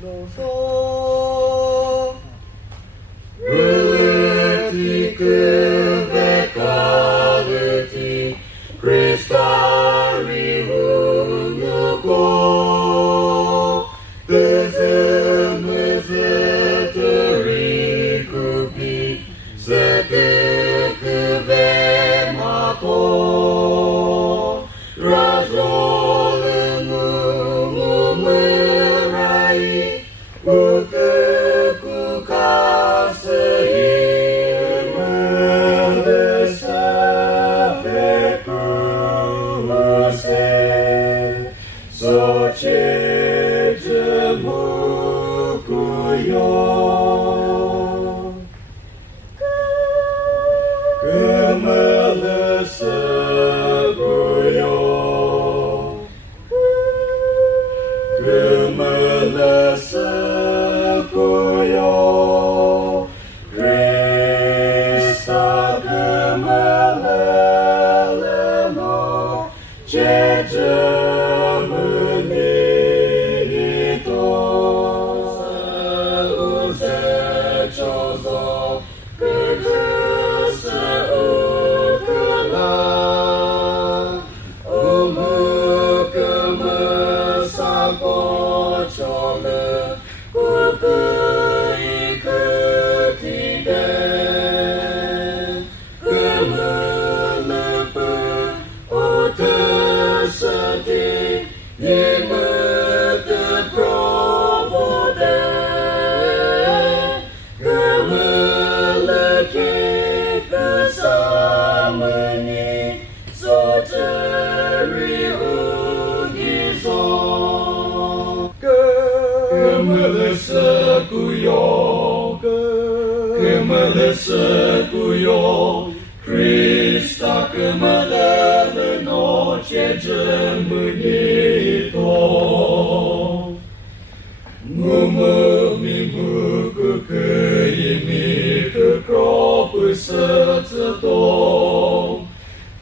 주옵소서. Verti verti Christari unuko Tezemezeteri kupi Zetekve mato Rajolenu mumerai Ukekukasei Krista kemelele noce gemânito Mumă mimă căcăimi căcropă sățătom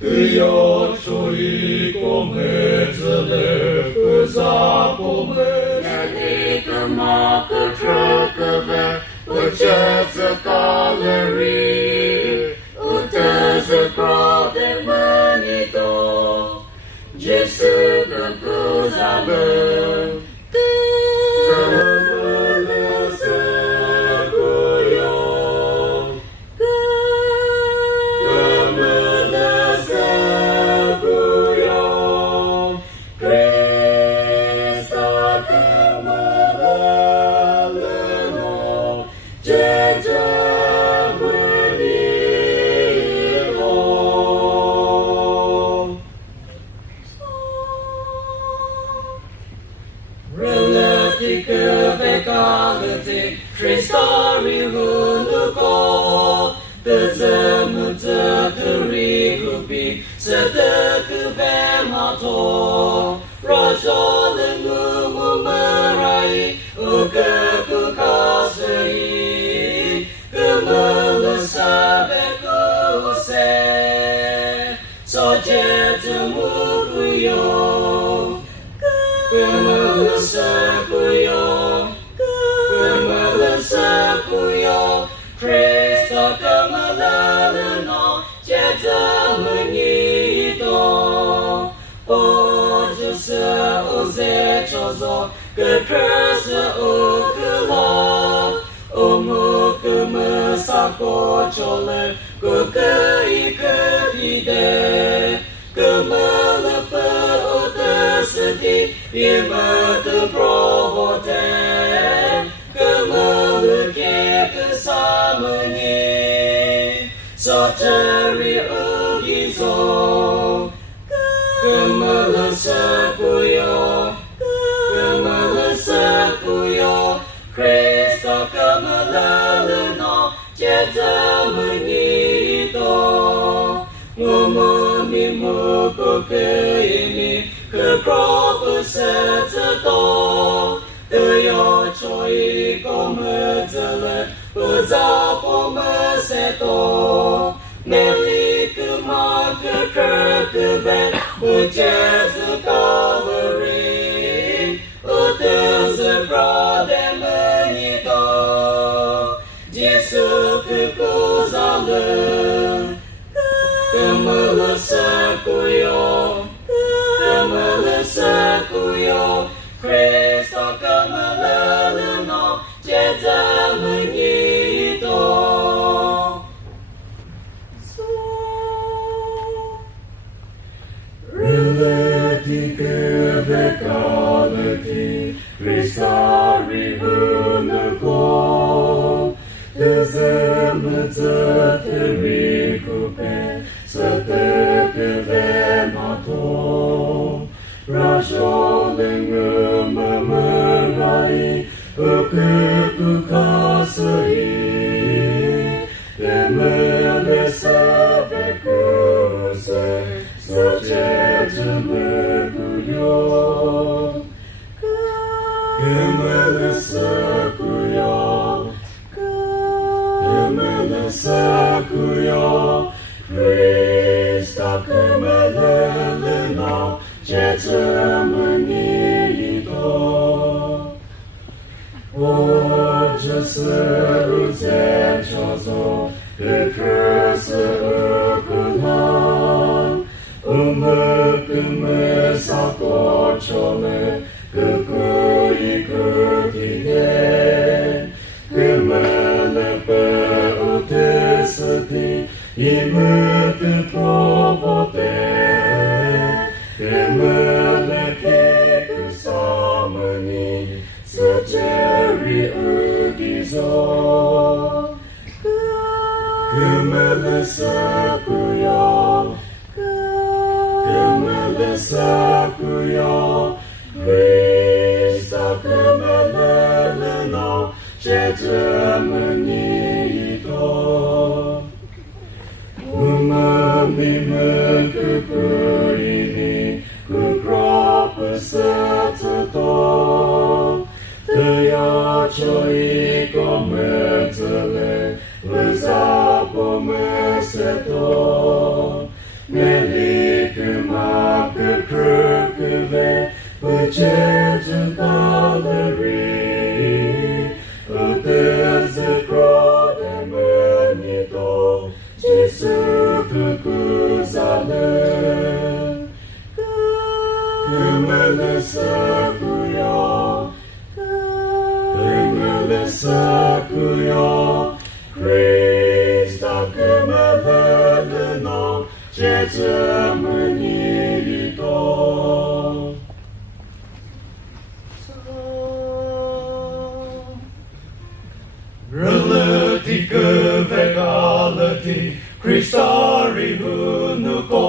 Îiocioi comezele păzapomez Nelică macă trăcăve Păceță calorii Utăză crote mânito Jesu căcuzală Christari unuko Tezemuzatari kupi Zetekve mato Rajolenu mumerai Ukekukasei Kemele sabekuse Sojetemukuyo Kemele sekuyo Sakuyo, Krista kamalano, Jetamanido, Ojuse ozechozo, Kekrasa okula, Omukuma sakochole, Kukai kapide, Kamalapa otasati, Imata provote. Soteri ugizo Kemala sakuyo Krista kamalalano Jetamanito Muma mimu kukeimi Kekropu setsato Teyo choi komezele Uzapomeseto Melikuma-kekekebe Ujezu-kalari Utezu-brode Hristori unuko, de zemlă te ricupe, să te câvemato. Rajole ngâmămărai, cu casăi, emele să vecuse, să cege mărgurio. Emele să cuio, emele să cuio, Hrista câmelele nou, ce țămânito. Oce să uțeciozo, e crăsă uculan, câmă sa cociole, cui câtide, câmele pe utesăti, imătă provote, câmele pică samăni, să ceri ugizo. Câmele să cuio, câmele să cuio, Hrista câmelele nou, ce țămânito. Umămime cu cuini, cu cropă sățător, tăia-cioi comerțele, lăza-po mesetor, melicâma că crăcăve, păcege călării, îtăză crode mânito, ce sâtă cuzale. Câmele să cuio, câmele să cuio, Hrista câmelele nou, ce țămânito. Râlăti câvegalăti, Hristari unuco,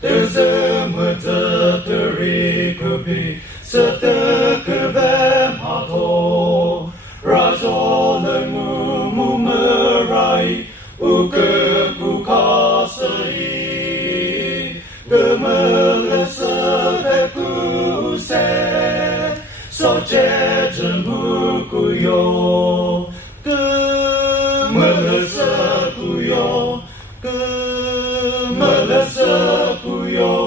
te zămăță tăricupi, să te câvem ato. Rajole mumărai, ucă cu casăi, gămăle să vecuse, să cege bucuio. Gămăle să cuio, gămăle să cuio,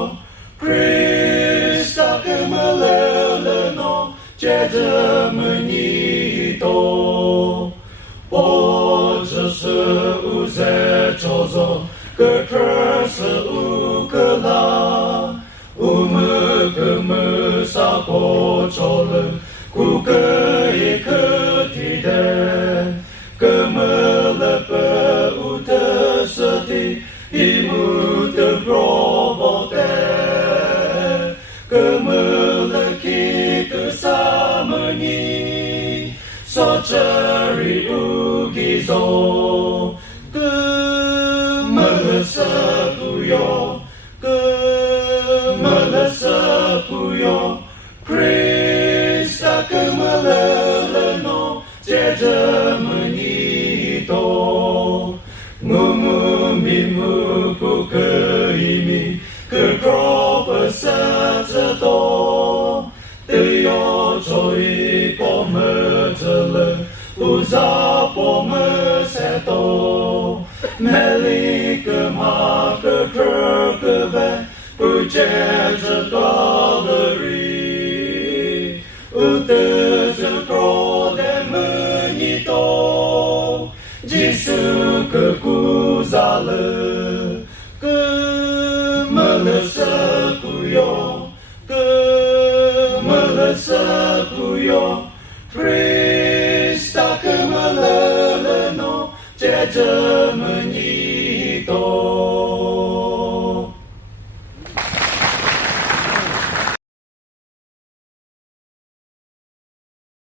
Hrista gămălele nou, ce gemănito. Poce să uzeciozo, că crăsă ucăla, umăcămă sa pociolă, cu căi câtide, cămălă pe utăsăti, imută provote, cămălă chică samăni, s-o ceri ugizo. Cămălă să cuio, cămălă să cuio, Hrista cămălele nou, ce gemănito. Ngumumimu cu căimi, că cropă sățător, tăio-cioi pomățălă, uza pomăsetor, melică-ma că crăcăve, ucege toalării, utăză crode mânito, Gisâcă cuzală, că mă lăsă cu eu, că mă lăsă cu eu, Hrista că mă lălăno, ce gemănii.